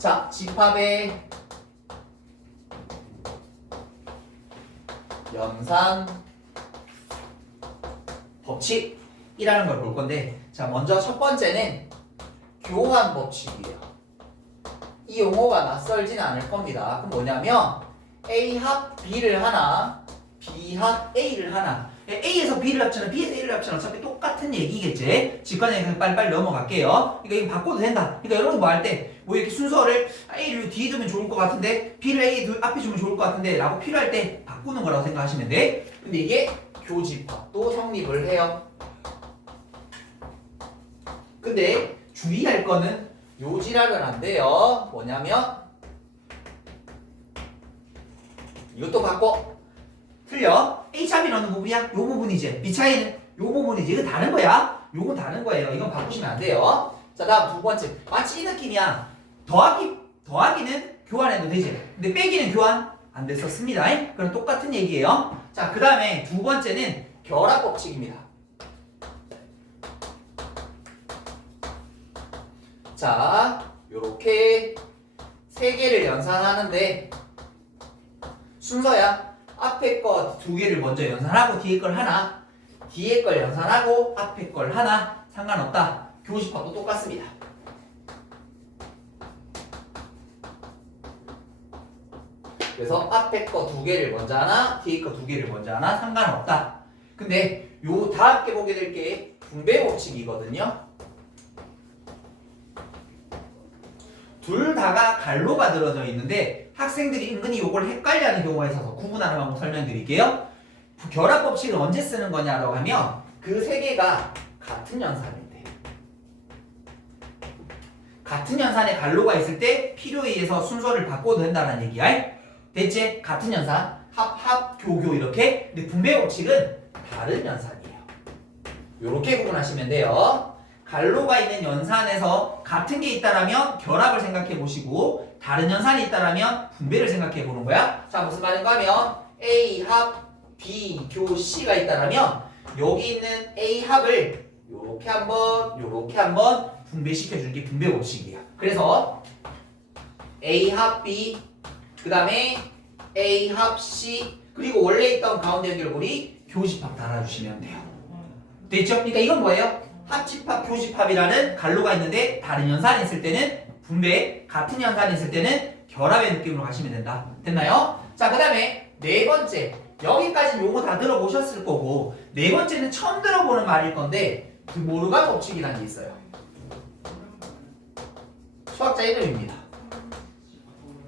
자, 집합의 연산 법칙이라는 걸 볼 건데, 자, 먼저 첫 번째는 교환 법칙이에요. 이 용어가 낯설지는 않을 겁니다. 그럼 뭐냐면 A 합 B를 하나, B 합 A를 하나. A에서 B를 합치나 B에서 A를 합치나 어차피 똑같은 얘기겠지. 직관에 그냥 빨리빨리 넘어갈게요. 그러니까 이거 바꿔도 된다. 그러니까 여러분 뭐 할 때 뭐 이렇게 순서를 A를 뒤에 두면 좋을 것 같은데 B를 A 앞에 주면 좋을 것 같은데 라고 필요할 때 바꾸는 거라고 생각하시면 돼. 근데 이게 교집합도 성립을 해요. 근데 주의할 거는 요 지랄은 안 돼요. 뭐냐면 이것도 바꿔. 틀려. A 차이는 어느 부분이야? 요 부분이지. B 차이는 요 부분이지. 이건 다른 거야. 요건 다른 거예요. 이건 바꾸시면 안 돼요. 자, 다음 두 번째. 마치 이 느낌이야. 더하기는 교환해도 되지. 근데 빼기는 교환 안 됐었습니다. 그럼 똑같은 얘기예요. 자, 그 다음에 두 번째는 결합 법칙입니다. 자, 요렇게 세 개를 연산하는데 순서야. 앞에 거 두 개를 먼저 연산하고 뒤에 걸 하나, 뒤에 걸 연산하고 앞에 걸 하나, 상관없다. 교집합도 똑같습니다. 그래서 앞에 거 두 개를 먼저 하나, 뒤에 거 두 개를 먼저 하나, 상관없다. 근데 요 다음 게 보게 될 게 분배 법칙이거든요. 둘 다가 갈로가 들어져 있는데 학생들이 은근히 요걸 헷갈려하는 경우가 있어서 구분하는 방법 설명드릴게요. 결합 법칙을 언제 쓰는 거냐라고 하면 그 세 개가 같은 연산인데 같은 연산에 갈로가 있을 때 필요에 의해서 순서를 바꿔도 된다는 얘기야. 됐지? 같은 연산 합, 교교 이렇게. 근데 분배 법칙은 다른 연산이에요. 요렇게 구분하시면 돼요. 갈로가 있는 연산에서 같은 게 있다라면 결합을 생각해 보시고 다른 연산이 있다라면 분배를 생각해 보는 거야. 자, 무슨 말인가 하면 A 합 B 교 C가 있다라면 여기 있는 A 합을 요렇게 한번 분배시켜 주는 게 분배 법칙이야. 그래서 A 합 B 그 다음에 A 합 C 그리고 원래 있던 가운데 연결고리 교집합 달아주시면 돼요. 됐죠? 그러니까 이건 뭐예요? 합집합, 교집합이라는 갈로가 있는데 다른 연산이 있을 때는 분배, 같은 연산이 있을 때는 결합의 느낌으로 가시면 된다. 됐나요? 자, 그 다음에 네 번째. 여기까지는 요거 다 들어보셨을 거고 네 번째는 처음 들어보는 말일 건데 드모르간 법칙이라는 게 있어요. 수학자 이름입니다.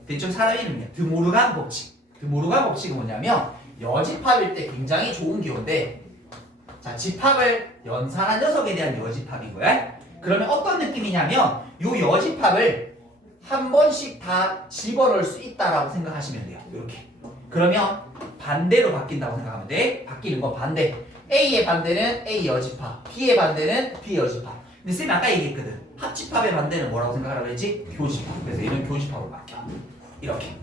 대충 사람 이름이야. 드모르간 법칙. 드모르간 법칙은 뭐냐면 여집합일 때 굉장히 좋은 기호인데 자, 집합을 연산한 녀석에 대한 여집합인 거야. 그러면 어떤 느낌이냐면 요 여집합을 한 번씩 다 집어넣을 수 있다라고 생각하시면 돼요. 이렇게. 그러면 반대로 바뀐다고 생각하면 돼. 바뀌는 거 반대. A의 반대는 A 여집합, B의 반대는 B 여집합. 근데 쌤이 아까 얘기했거든. 합집합의 반대는 뭐라고 생각하라고 했지? 교집합. 그래서 얘는 교집합으로 바뀌어. 이렇게.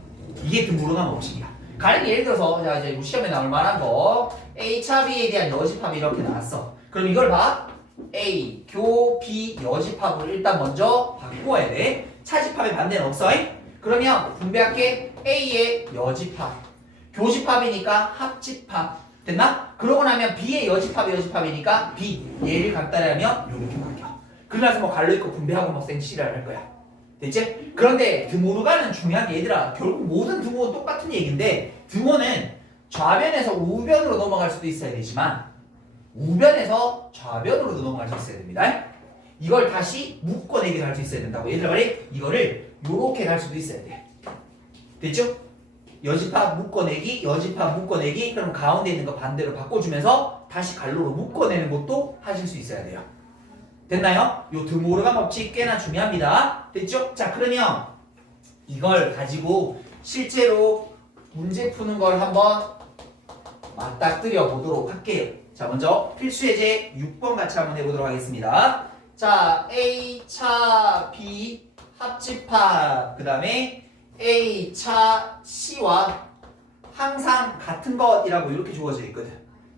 이게 드모르간 법칙이야. 가령 예를 들어서 자 이제 시험에 나올 만한 거 A 차 B에 대한 여집합이 이렇게 나왔어. 그럼 이걸 봐. A 교 B 여집합으로 일단 먼저 바꾸어야 돼. 차집합의 반대는 없어. 그러면 분배할게. A의 여집합 교집합이니까 합집합 됐나? 그러고 나면 B의 여집합이니까 B 얘를 간단하면 이렇게 바뀌어. 그러면서 뭐 갈로 있고 분배하고 뭐 생시를 할 거야. 됐지? 그런데 드모르간은 중요한 게 얘들아 결국 모든 드모는 똑같은 얘기인데 드모는 좌변에서 우변으로 넘어갈 수도 있어야 되지만 우변에서 좌변으로도 넘어갈 수 있어야 됩니다. 이걸 다시 묶어내기를 할 수 있어야 된다고. 얘들아 말이 이거를 요렇게 갈 수도 있어야 돼. 됐죠? 여집합 묶어내기 여집합 묶어내기 그럼 가운데 있는 거 반대로 바꿔주면서 다시 갈로로 묶어내는 것도 하실 수 있어야 돼요. 됐나요? 요 드모르간 법칙 꽤나 중요합니다. 됐죠? 자, 그러면 이걸 가지고 실제로 문제 푸는 걸 한번 맞닥뜨려 보도록 할게요. 자, 먼저 필수 예제 6번 같이 한번 해보도록 하겠습니다. 자, A 차 B 합집합 그 다음에 A 차 C와 항상 같은 것이라고 이렇게 주어져 있거든.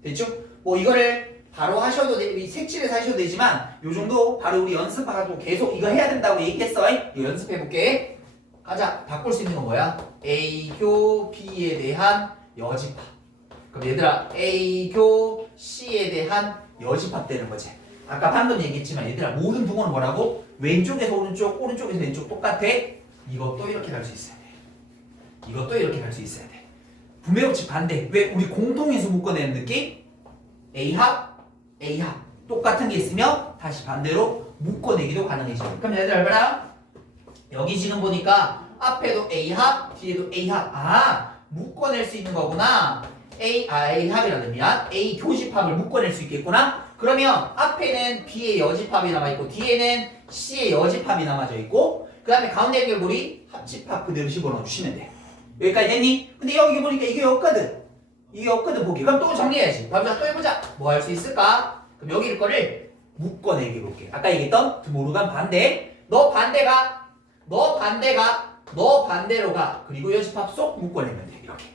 됐죠? 뭐 이거를 바로 하셔도 돼, 색칠해서 하셔도 되지만 요 정도 바로 우리 연습하고 계속 이거 해야 된다고 얘기했어. 이거 연습해볼게. 가자. 바꿀 수 있는 건 뭐야? A교 B에 대한 여집합. 그럼 얘들아 A교 C에 대한 여집합 되는 거지. 아까 방금 얘기했지만 얘들아 모든 부호는 뭐라고? 왼쪽에서 오른쪽, 오른쪽에서 왼쪽 똑같아. 이것도 이렇게 갈 수 있어야 돼. 이것도 이렇게 갈 수 있어야 돼. 분배법칙 반대. 왜? 우리 공통인수 묶어내는 느낌? A합, A합. 똑같은 게 있으면 다시 반대로 묶어내기도 가능해져. 그럼 얘들아 봐라. 여기 지금 보니까 앞에도 A합, 뒤에도 A합. 아, 묶어낼 수 있는 거구나. A합이라는 의미야. A 교집합을 묶어낼 수 있겠구나. 그러면 앞에는 B의 여집합이 남아있고 뒤에는 C의 여집합이 남아져 있고 그 다음에 가운데 연결고리 합집합 그대로 집어넣어 주시면 돼. 여기까지 됐니? 근데 여기 보니까 이게 없거든. 이게 없거든 보기. 그럼 또 정리해야지. 다음에 또 해보자. 뭐 할 수 있을까? 그럼 여기 거를 묶어내기 해볼게. 아까 얘기했던 드모르간 반대. 너 반대로 가. 그리고 여집합 쏙 묶어내면 돼. 이렇게.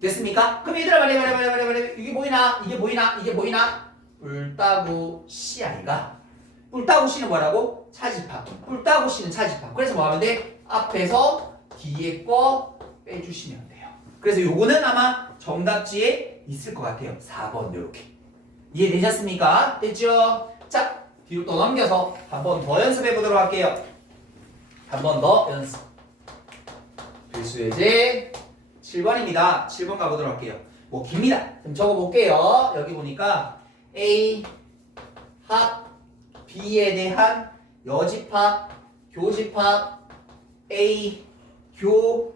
됐습니까? 그럼 얘들아 말해. 이게 보이나? 이게 보이나? 뿔따구 C 아이가? 뿔따구 C는 뭐라고? 차집합. 뿔따구 C는 차집합. 그래서 뭐 하면 돼? 앞에서 뒤에 거 빼주시면 돼요. 그래서 요거는 아마 정답지에 있을 것 같아요. 4번 요렇게. 이해되셨습니까? 됐죠? 자, 뒤로 또 넘겨서 한 번 더 연습해 보도록 할게요. 한 번 더 연습. 필수예제 7번입니다. 7번 가보도록 할게요. 뭐 깁니다. 좀 적어볼게요. 여기 보니까 A 합 B에 대한 여집합 교집합 A 교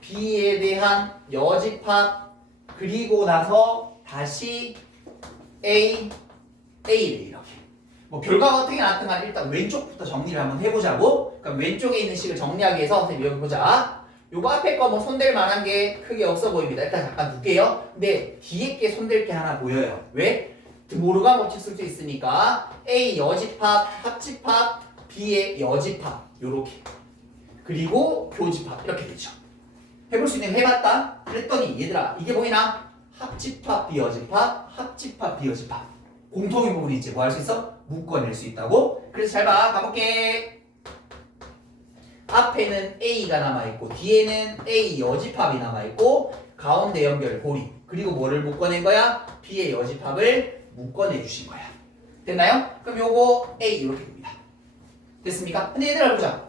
B에 대한 여집합 그리고 나서 다시 A를 이렇게 뭐 결과가 어떻게 나왔든 간에 일단 왼쪽부터 정리를 한번 해보자고. 그럼 왼쪽에 있는 식을 정리하기 위해서 선생님 여기 보자. 요거 앞에 거 뭐 손댈 만한 게 크게 없어 보입니다. 일단 잠깐 둘게요. 근데 뒤에 게 손댈 게 하나 보여요. 왜? 모르가 법칙 쓸 수 있으니까 A 여집합, 합집합, B의 여집합 요렇게 그리고 교집합 이렇게 되죠. 해볼 수 있는 거 해봤다? 그랬더니 얘들아 이게 보이나? 합집합, 비여집합, 합집합, 비여집합 공통의 부분이 있지. 뭐 할 수 있어? 묶어낼 수 있다고. 그래서 잘 봐. 가볼게. 앞에는 A가 남아있고 뒤에는 A 여집합이 남아있고 가운데 연결 고리 그리고 뭐를 묶어낸 거야? B의 여집합을 묶어내 주신 거야. 됐나요? 그럼 요거 A 이렇게 됩니다. 됐습니까? 근데 얘들아 보자.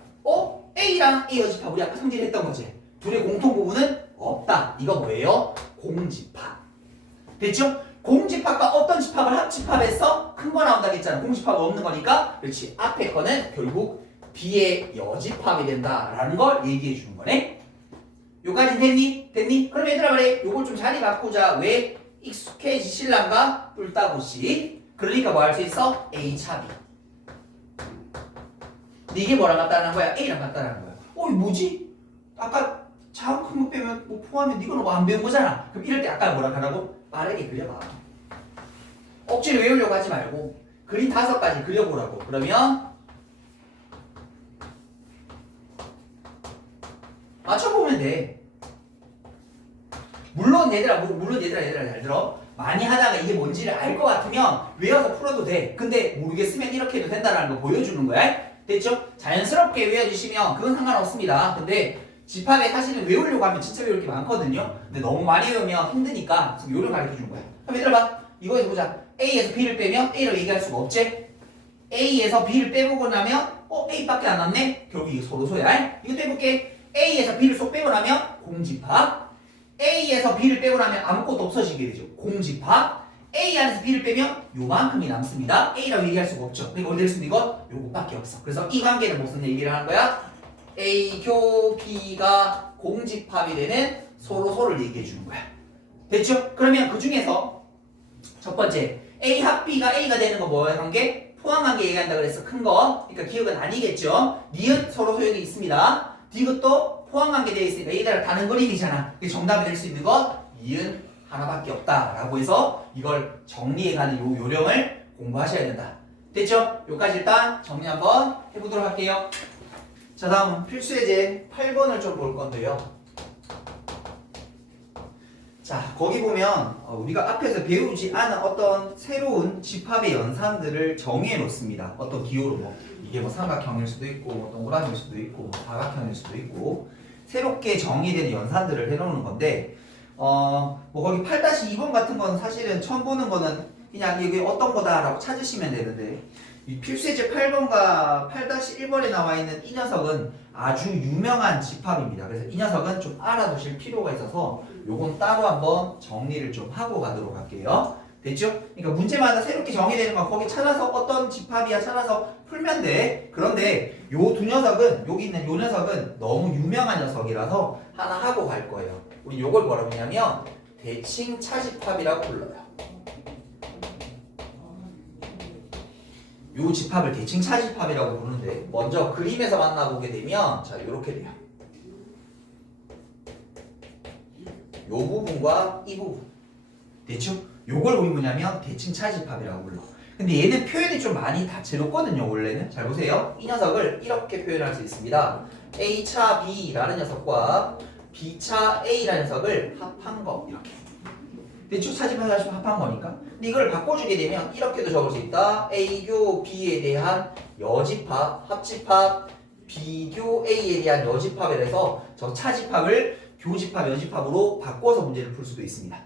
A랑 A 여집합 우리 아까 성질했던 거지. 둘의 공통 부분은 없다. 이거 뭐예요? 공집합. 됐죠? 공집합과 어떤 집합을 합집합해서 큰 거 나온다고 했잖아. 공집합 없는 거니까. 그렇지. 앞에 거는 결국 B의 여집합이 된다라는 걸 얘기해 주는 거네. 요까지 됐니? 됐니? 그럼 얘들아 말해. 요걸 좀 자리 바꾸자. 왜? 익숙해지실란가? 뿔따구씨. 그러니까 뭐 할 수 있어? A 차비. 근데 이게 뭐랑 같다는 거야? A랑 같다는 거야. 이거 뭐지? 아까 작은 큰 거 빼면 뭐 포함해. 이거는 뭐 안 배운 거잖아. 그럼 이럴 때 아까 뭐라 하라고? 빠르게 그려봐. 억지로 외우려고 하지 말고 그림 5가지 그려보라고. 그러면 맞춰보면 돼. 물론 얘들아 잘 들어. 많이 하다가 이게 뭔지를 알 것 같으면 외워서 풀어도 돼. 근데 모르겠으면 이렇게 해도 된다는 거 보여주는 거야. 됐죠? 자연스럽게 외워주시면 그건 상관없습니다. 근데 집합에 사실은 외우려고 하면 진짜 외울 게 많거든요. 근데 너무 많이 외우면 힘드니까 지금 요령 가르쳐 준 거야. 그럼 얘들아 봐. 이거에서 보자. A에서 B를 빼면 A라고 얘기할 수가 없지? A에서 B를 빼보고 나면 A밖에 안 남네? 결국 이게 서로 소야. 이것도 해볼게. A에서 B를 쏙 빼고 나면 공집합. A에서 B를 빼고 나면 아무것도 없어지게 되죠. 공집합. A 안에서 B를 빼면 요만큼이 남습니다. A라고 얘기할 수가 없죠. 그러니까 어디 될 수 있는 거? 요것밖에 없어. 그래서 이 관계는 무슨 얘기를 하는 거야? A 교 B가 공집합이 되는 서로를 얘기해 주는 거야. 됐죠? 그러면 그 중에서 첫 번째 A 합 B가 A가 되는 거 뭐야 관계? 포함 관계 얘기한다 그래서 큰 거. 그러니까 기억은 아니겠죠? 니은 서로 소용이 있습니다. 디귿도 포함 관계 되어 있으니까 얘들아 다른 그림이잖아. 정답이 될 수 있는 거 니은 하나밖에 없다라고 해서 이걸 정리해가는 요 요령을 공부하셔야 된다. 됐죠? 요까지 일단 정리 한번 해보도록 할게요. 자 다음 필수예제 8번을 좀 볼 건데요. 자, 거기 보면 우리가 앞에서 배우지 않은 어떤 새로운 집합의 연산들을 정의해 놓습니다. 어떤 기호로 뭐 이게 뭐 삼각형일 수도 있고 뭐 동그라미일 수도 있고 뭐 사각형일 수도 있고 새롭게 정의된 연산들을 해놓는 건데 뭐 거기 8-2번 같은 건 사실은 처음 보는 거는 그냥 이게 어떤 거다라고 찾으시면 되는데 이 필수예제 8번과 8-1번에 나와 있는 이 녀석은 아주 유명한 집합입니다. 그래서 이 녀석은 좀 알아두실 필요가 있어서 요건 따로 한번 정리를 좀 하고 가도록 할게요. 됐죠? 그러니까 문제마다 새롭게 정의되는 건 거기 찾아서 어떤 집합이야 찾아서 풀면 돼. 그런데 요 두 녀석은 여기 있는 요 녀석은 너무 유명한 녀석이라서 하나 하고 갈 거예요. 우리 요걸 뭐라고 하냐면 대칭 차집합이라고 불러요. 요 집합을 대칭 차집합이라고 부르는데 먼저 그림에서 만나보게 되면 자 요렇게 돼요. 요 부분과 이 부분 됐죠? 요걸 우리 뭐냐면 대칭 차집합이라고 불러. 근데 얘는 표현이 좀 많이 다채롭거든요. 원래는 잘 보세요. 이 녀석을 이렇게 표현할 수 있습니다. A차 B라는 녀석과 B차 A라는 녀석을 합한 거 이렇게 됐죠? 차집합 합한 거니까. 근데 이걸 바꿔주게 되면 이렇게도 적을 수 있다. A교 B에 대한 여집합, 합집합, B교 A에 대한 여집합에 대해서 저 차집합을 교집합, 여집합으로 바꿔서 문제를 풀 수도 있습니다.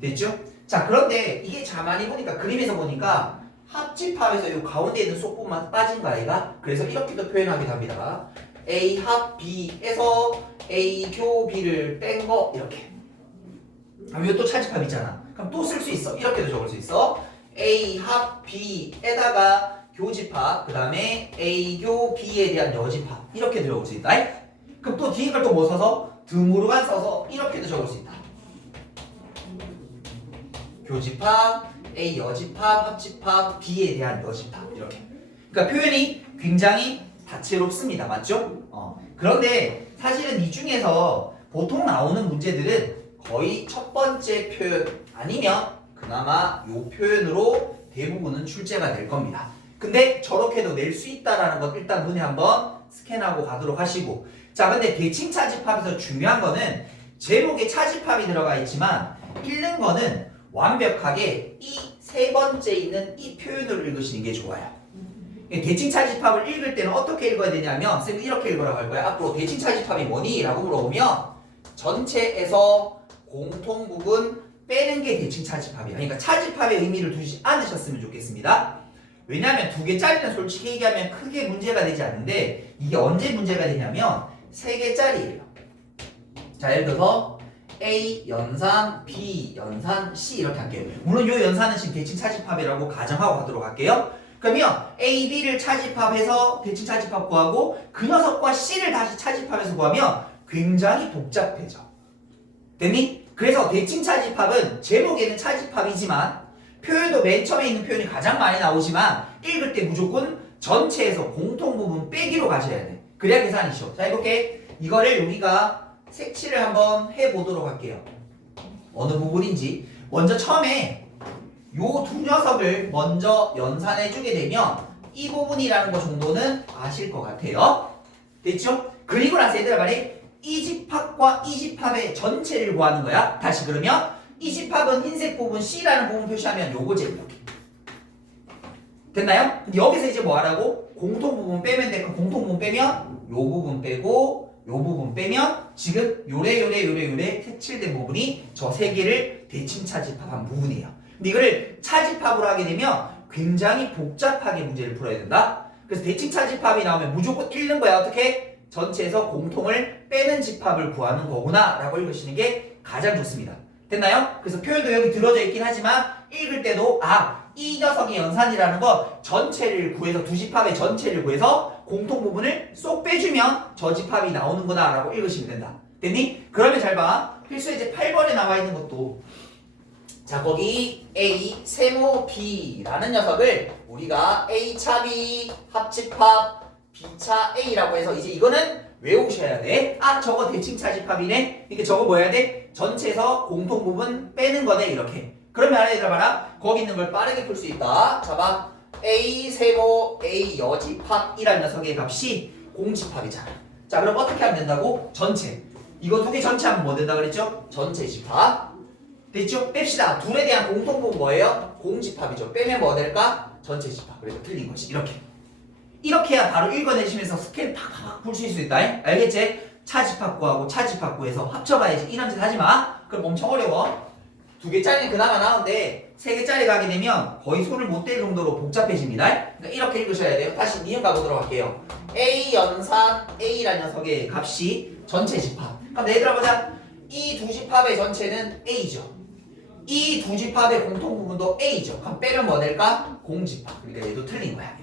됐죠? 자, 그런데 이게 가만히 보니까 그림에서 보니까 합집합에서 이 가운데 있는 속부만 빠진 거 아이가? 그래서 이렇게도 표현하기도 합니다. A 합 B에서 A 교 B를 뺀 거 이렇게. 이거 또 차집합 있잖아. 그럼 또 쓸 수 있어. 이렇게도 적을 수 있어. A 합 B에다가 교집합, 그 다음에 A 교 B에 대한 여집합 이렇게도 적을 수 있다. 그럼 또 뒤에 걸 또 뭐 써서? 드모르간 써서 이렇게도 적을 수 있다. 교집합, A 여집합, 합집합, B에 대한 여집합 이렇게. 그러니까 표현이 굉장히 다채롭습니다. 맞죠? 그런데 사실은 이 중에서 보통 나오는 문제들은 거의 첫 번째 표현 아니면 그나마 요 표현으로 대부분은 출제가 될 겁니다. 근데 저렇게도 낼 수 있다라는 것 일단 눈에 한번 스캔하고 가도록 하시고 자 근데 대칭 차집합에서 중요한 거는 제목에 차집합이 들어가 있지만 읽는 거는 완벽하게 이 세 번째 있는 이 표현으로 읽으시는 게 좋아요. 대칭 차집합을 읽을 때는 어떻게 읽어야 되냐면 쌤이 이렇게 읽으라고 할 거야. 앞으로 대칭 차집합이 뭐니? 라고 물어보면 전체에서 공통 부분 빼는 게 대칭 차집합이야. 그러니까 차집합의 의미를 두지 않으셨으면 좋겠습니다. 왜냐하면 두 개짜리는 솔직히 얘기하면 크게 문제가 되지 않는데 이게 언제 문제가 되냐면 세 개짜리예요. 자 예를 들어서 A 연산, B 연산, C 이렇게 할게요. 물론 이 연산은 지금 대칭 차집합이라고 가정하고 가도록 할게요. 그러면 A, B를 차집합해서 대칭 차집합 구하고 그 녀석과 C를 다시 차집합해서 구하면 굉장히 복잡해져. 됐니? 그래서 대칭 차집합은 제목에는 차집합이지만 표현도 맨 처음에 있는 표현이 가장 많이 나오지만 읽을 때 무조건 전체에서 공통 부분 빼기로 가셔야 돼. 그래야 계산이 쉬워. 자 해볼게. 이거를 여기가 색칠을 한번 해보도록 할게요. 어느 부분인지. 먼저 처음에 요 두 녀석을 먼저 연산해주게 되면 이 부분이라는 거 정도는 아실 것 같아요. 됐죠? 그리고 나서 얘들아 말이 이 집합과 이 집합의 전체를 구하는 거야. 다시 그러면 이 집합은 흰색 부분 C라는 부분 표시하면 요거지 이렇게. 됐나요? 근데 여기서 이제 뭐 하라고? 공통 부분 빼면 돼. 그 공통 부분 빼면 요 부분 빼고 요 부분 빼면 지금 요래 색칠된 부분이 저 세 개를 대칭 차집합한 부분이에요. 근데 이거를 차집합으로 하게 되면 굉장히 복잡하게 문제를 풀어야 된다. 그래서 대칭 차집합이 나오면 무조건 읽는 거야. 어떻게? 전체에서 공통을 빼는 집합을 구하는 거구나 라고 읽으시는 게 가장 좋습니다. 됐나요? 그래서 표현도 여기 들어져 있긴 하지만 읽을 때도 이 녀석의 연산이라는 거 전체를 구해서 두 집합의 전체를 구해서 공통 부분을 쏙 빼주면 저 집합이 나오는구나 라고 읽으시면 된다. 됐니? 그러면 잘 봐. 필수예제 8번에 나와 있는 것도 자 거기 A 세모 B라는 녀석을 우리가 A차 B 합집합 B차 A라고 해서 이제 이거는 외우셔야 돼. 저거 대칭 차집합이네. 그러니까 저거 뭐 해야 돼? 전체에서 공통 부분 빼는 거네 이렇게. 그러면 안에 들어봐라. 거기 있는 걸 빠르게 풀 수 있다. 자 봐. A 세모 A 여집합이라는 녀석의 값이 공집합이잖아. 자 그럼 어떻게 하면 된다고? 전체. 이거 두 개 전체 하면 뭐 된다 그랬죠? 전체 집합. 됐죠? 뺍시다. 둘에 대한 공통분 뭐예요? 공집합이죠. 빼면 뭐 될까? 전체 집합. 그래서 틀린 거지. 이렇게 해야 바로 읽어내시면서 스캔 팍팍 풀 수 있다. 알겠지? 차집합구하고 차집합구에서 합쳐봐야지. 이런 짓 하지 마. 그럼 엄청 어려워. 2개짜리는 그나마 나은데 3개짜리 가게 되면 거의 손을 못 댈 정도로 복잡해집니다. 그러니까 이렇게 읽으셔야 돼요. 다시 니은 가보도록 할게요. A 연산 A라는 녀석의 값이 전체 집합. 그럼 얘들아 보자. 이 두 집합의 전체는 A죠. 이 두 집합의 공통부분도 A죠. 그럼 빼면 뭐 될까? 공집합. 그러니까 얘도 틀린 거야.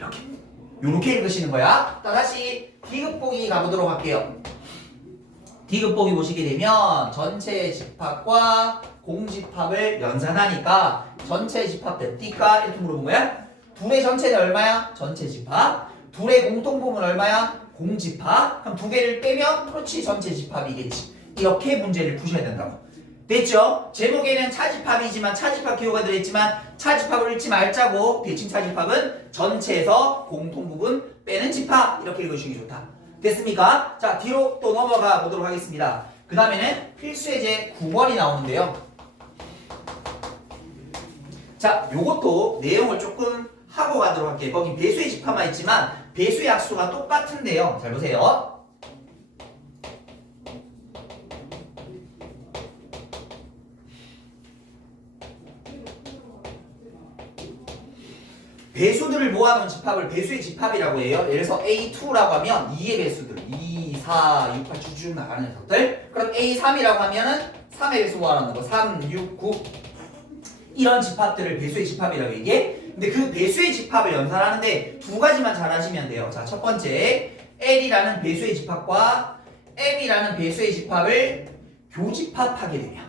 요렇게 읽으시는 거야. 다시 디귿보기 가보도록 할게요. 디귿보기 보시게 되면 전체 집합과 공집합을 연산하니까 전체 집합 몇일까? 이렇게 물어본 거야. 둘의 전체는 얼마야? 전체 집합. 둘의 공통부분 얼마야? 공집합. 그럼 2개를 빼면 그렇지 전체 집합이겠지. 이렇게 문제를 푸셔야 된다고. 됐죠? 제목에는 차집합이지만 차집합 기호가 들어있지만 차집합을 읽지 말자고. 대칭 차집합은 전체에서 공통부분 빼는 집합. 이렇게 읽으시기 좋다. 됐습니까? 자, 뒤로 또 넘어가 보도록 하겠습니다. 그 다음에는 필수예제 9번이 나오는데요. 자, 요것도 내용을 조금 하고 가도록 할게요. 거기 배수의 집합만 있지만 배수의 약수가 똑같은데요. 잘 보세요. 배수들을 모아놓은 집합을 배수의 집합이라고 해요. 예를 들어서 A2라고 하면 2의 배수들 2, 4, 6, 8 쭉쭉 나가는 녀석들. 그럼 A3이라고 하면은 3의 배수 모아놓는 거 3, 6, 9 이런 집합들을 배수의 집합이라고 얘기해. 근데 그 배수의 집합을 연산하는데 2가지만 잘 하시면 돼요. 자, 첫 번째 L이라는 배수의 집합과 M이라는 배수의 집합을 교집합하게 되면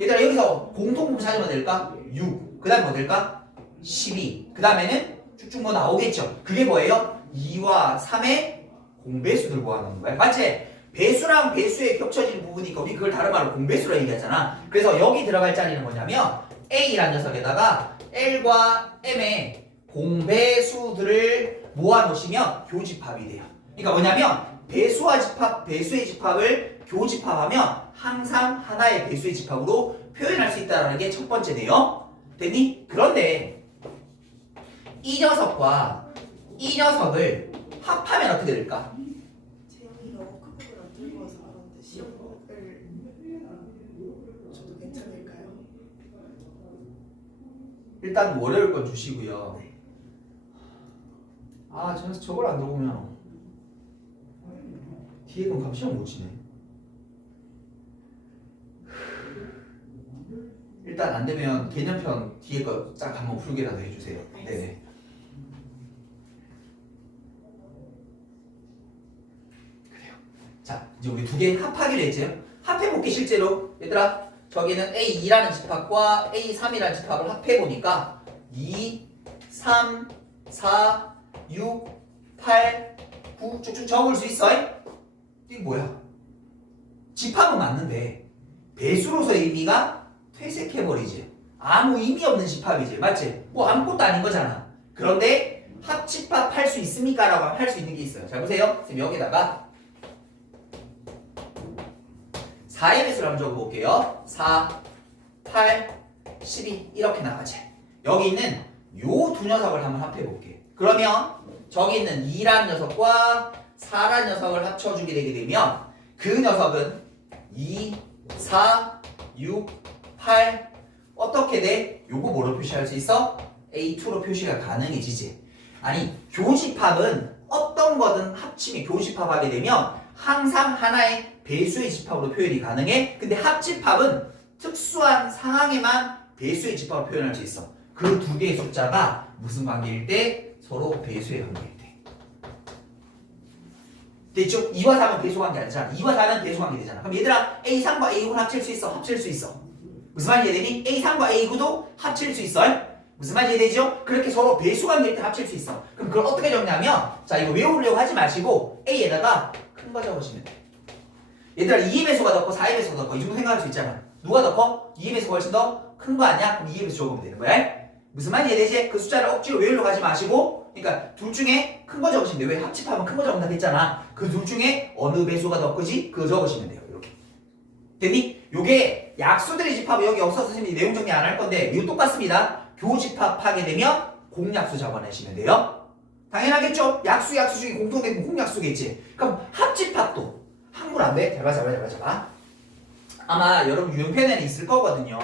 얘들아 여기서 공통분 찾으면 될까? 6. 그 다음에 뭐 될까? 12. 그 다음에는 쭉쭉 뭐 나오겠죠. 그게 뭐예요? 2와 3의 공배수들 모아놓는 거야. 맞지? 배수랑 배수에 겹쳐지는 부분이니까 우리 그걸 다른 말로 공배수라 얘기하잖아. 그래서 여기 들어갈 자리는 뭐냐면 A라는 녀석에다가 L과 M의 공배수들을 모아놓으시면 교집합이 돼요. 그러니까 뭐냐면 배수와 집합, 배수의 집합을 교집합하면 항상 하나의 배수의 집합으로 표현할 수 있다는 게 첫 번째네요. 됐니? 그런데 이 녀석과 이 녀석을 합하면 어떻게 될까? 재영이가 워크북을 안 들고 와서 그런데 시험을 저도 괜찮을까요? 일단 월요일 건 주시고요. 아, 저걸 안 들어오면 뒤에 건 값 시험 못 치네. 일단 안 되면 개념편 뒤에 거 쫙 한번 풀기라도 해주세요. 네네. 그래요. 자, 이제 우리 2개 합하기로 했죠. 합해볼게 실제로. 얘들아, 저기는 A2라는 집합과 A3이라는 집합을 합해보니까 2, 3, 4, 6, 8, 9 쭉쭉 적을 수 있어? 이게 뭐야? 집합은 맞는데 배수로서의 의미가 퇴색해버리지. 아무 의미 없는 집합이지. 맞지? 뭐 아무것도 아닌 거잖아. 그런데 합집합 할 수 있습니까? 라고 하면 할 수 있는 게 있어요. 자, 보세요. 지금 여기다가 4의 배수를 한번 적어볼게요. 4, 8, 12 이렇게 나가지. 여기 있는 요 두 녀석을 한번 합해볼게. 그러면 저기 있는 2라는 녀석과 4라는 녀석을 합쳐주게 되게 되면 그 녀석은 2, 4, 6, 8 어떻게 돼? 요거 뭐로 표시할 수 있어? A2로 표시가 가능해지지. 아니, 교집합은 어떤 거든 합치면 교집합하게 되면 항상 하나의 배수의 집합으로 표현이 가능해. 근데 합집합은 특수한 상황에만 배수의 집합으로 표현할 수 있어. 그 2개의 숫자가 무슨 관계일 때? 서로 배수의 관계일 때. 됐죠? 2와 3은 배수 관계 아니잖아. 2와 4는 배수 관계 되잖아. 그럼 얘들아 A3과 A9는 합칠 수 있어? 합칠 수 있어. 무슨 말인지 이해되니? A3과 A9도 합칠 수 있어. 무슨 말인지 이해되죠? 그렇게 서로 배수 관계일 때 합칠 수 있어. 그럼 그걸 어떻게 적냐면 자, 이거 외우려고 하지 마시고 A에다가 큰 거 적으시면 돼. 얘들아 2의 배수가 더 커? 4의 배수가 더 커? 이 정도 생각할 수 있잖아. 누가 더 커? 2의 배수가 훨씬 더 큰 거 아니야? 그럼 2의 배수 적으면 되는 거야. 무슨 말인지 이해되지? 그 숫자를 억지로 외우려고 하지 마시고 그러니까 둘 중에 큰 거 적으시면 돼요. 왜? 합집하면 큰 거 적는다 했잖아. 그 둘 중에 어느 배수가 더 크지? 그거 적으시면 돼요. 이렇게. 됐니? 요게 약수들의 집합은 여기 없어서 선생님이 내용 정리 안 할 건데 이거 똑같습니다. 교집합하게 되면 공약수 잡아내시면 돼요. 당연하겠죠? 약수 중에 공통된 공약수겠지. 그럼 합집합도 한글 안 돼? 잘 봐, 잡아. 아마 여러분 유형편에는 있을 거거든요.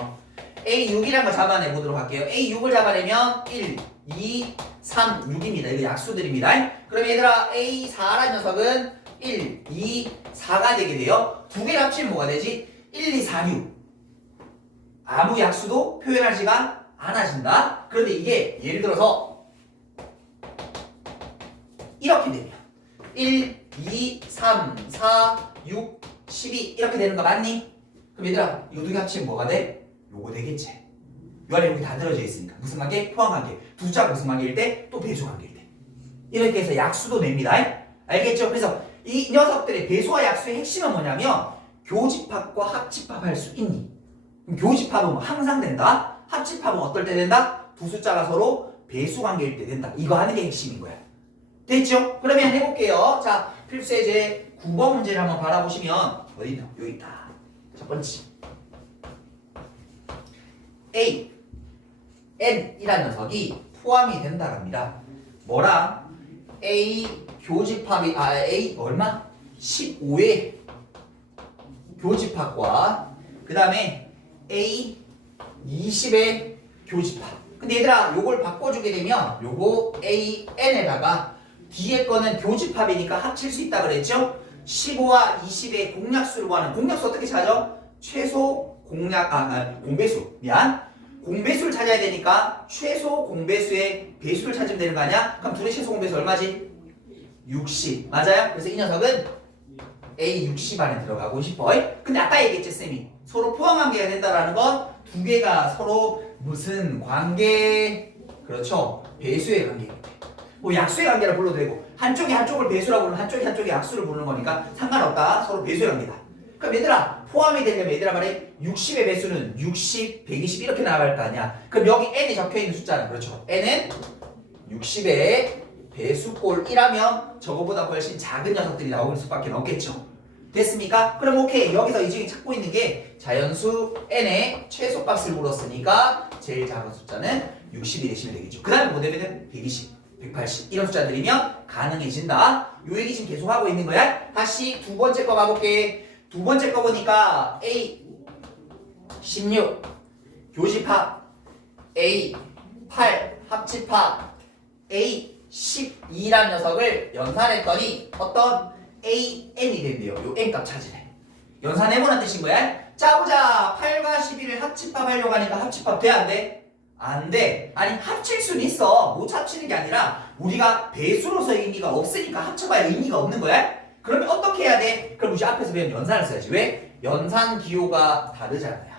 A6이라는 거 잡아내 보도록 할게요. A6을 잡아내면 1, 2, 3, 6입니다. 이거 약수들입니다. 그럼 얘들아 A4라는 녀석은 1, 2, 4가 되게 돼요. 두 개를 합치면 뭐가 되지? 1, 2, 4, 6. 아무 약수도 표현하지가 않아진다. 그런데 이게 예를 들어서 이렇게 되면 1, 2, 3, 4, 6, 12 이렇게 되는 거 맞니? 그럼 얘들아 이거 두 개 합치면 뭐가 돼? 요거 되겠지. 요 안에 여기 다 들어져 있으니까 무슨 관계? 포함관계. 두 숫자가 무슨 관계일 때? 또 배수 관계일 때. 이렇게 해서 약수도 냅니다. 알겠죠? 그래서 이 녀석들의 배수와 약수의 핵심은 뭐냐면 교집합과 합집합할 수 있니? 그럼 교집합은 뭐 항상 된다. 합집합은 어떨 때 된다? 두 숫자가 서로 배수 관계일 때 된다. 이거 하는 게 핵심인 거야. 됐죠? 그러면 해볼게요. 자, 필수예제 9번 문제를 한번 바라보시면 어디 있나? 여기 있다. 첫 번째. A, N이라는 녀석이 포함이 된다랍니다. 뭐랑? A 교집합이 A 얼마? 15의 교집합과 그 다음에 A 20의 교집합. 근데 얘들아 요걸 바꿔주게 되면 요거 AN에다가 뒤에 거는 교집합이니까 합칠 수 있다 그랬죠? 15와 20의 공약수를 구하는 공약수 어떻게 찾아? 최소 공배수. 공배수를 찾아야 되니까 최소 공배수의 배수를 찾으면 되는 거 아니야? 그럼 둘의 최소 공배수 얼마지? 60. 맞아요? 그래서 이 녀석은 A 60 안에 들어가고 싶어. 근데 아까 얘기했지 쌤이 서로 포함 관계가 된다라는 건 두 개가 서로 무슨 관계? 그렇죠. 배수의 관계입니다. 뭐 약수의 관계라 불러도 되고 한쪽이 한쪽을 배수라고 부르면 한쪽이 약수를 부르는 거니까 상관없다. 서로 배수의 관계다. 그럼 얘들아 포함이 되려면 얘들아 말해 60의 배수는 60, 120 이렇게 나갈 거 아니야. 그럼 여기 n이 적혀있는 숫자는 그렇죠. n은 60의 배수꼴이라면 저거보다 훨씬 작은 녀석들이 나올 수밖에 없겠죠. 됐습니까? 그럼 오케이. 여기서 이 중에 찾고 있는 게 자연수 n의 최소값을 물었으니까 제일 작은 숫자는 60이 되시면 되겠죠. 그 다음에 뭐 되면은 120, 180 이런 숫자들이면 가능해진다. 요 얘기 지금 계속 하고 있는 거야. 다시 두 번째 거 가볼게. 두 번째 거 보니까 A 16 교집합, A 8 합집합, A 12라는 녀석을 연산했더니 어떤 AN이 된대요. 요 N값 찾으래. 연산해보라는 뜻인 거야. 자 보자. 8과 12를 합집합하려고 하니까 합집합 돼? 안 돼? 안 돼. 아니 합칠 수는 있어. 못 합치는 게 아니라 우리가 배수로서의 의미가 없으니까 합쳐봐야 의미가 없는 거야. 그러면 어떻게 해야 돼? 그럼 우리 앞에서 배운 연산을 써야지. 왜? 연산 기호가 다르잖아요.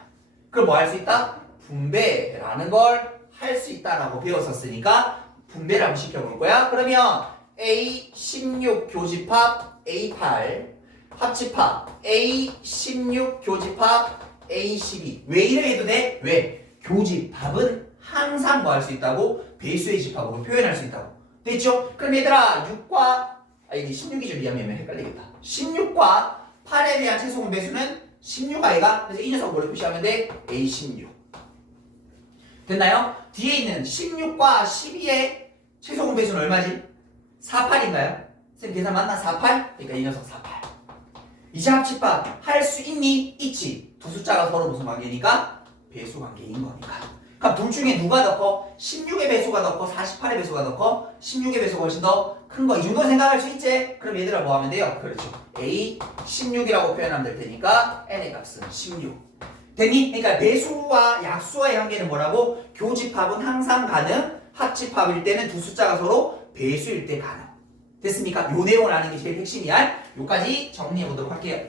그럼 뭐 할 수 있다? 분배라는 걸 할 수 있다라고 배웠었으니까 분배를 한번 시켜볼 거야. 그러면 A16 교집합 A8 합집합 A16 교집합 A12 왜 이래 해도 돼? 왜? 교집합은 항상 뭐 할 수 있다고? 배수의 집합으로 표현할 수 있다고. 됐죠? 그럼 얘들아 6과 이게 16이 좀 미안하면 헷갈리겠다. 16과 8에 대한 최소 배수는 16i가 그래서 이 녀석 뭐를 표시하면 돼? A16 됐나요? 뒤에 있는 16과 12의 최소 배수는 얼마지? 48인가요? 쌤 계산 맞나? 48? 그러니까 이 녀석 48 이제 합집합 할 수 있니? 있지. 두 숫자가 서로 무슨 관계니까? 배수 관계인 거니까. 그럼 둘 중에 누가 더 커? 16의 배수가 더 커? 48의 배수가 더 커? 16의 배수가 훨씬 더 큰 거. 이 정도 생각할 수 있지? 그럼 얘들아 뭐 하면 돼요? 그렇죠. A 16이라고 표현하면 될 테니까 n의 값은 16. 됐니? 그러니까 배수와 약수와의 관계는 뭐라고? 교집합은 항상 가능. 합집합일 때는 두 숫자가 서로 배수일 때 가능. 됐습니까? 요 내용을 아는 게 제일 핵심이야. 요까지 정리해 보도록 할게요.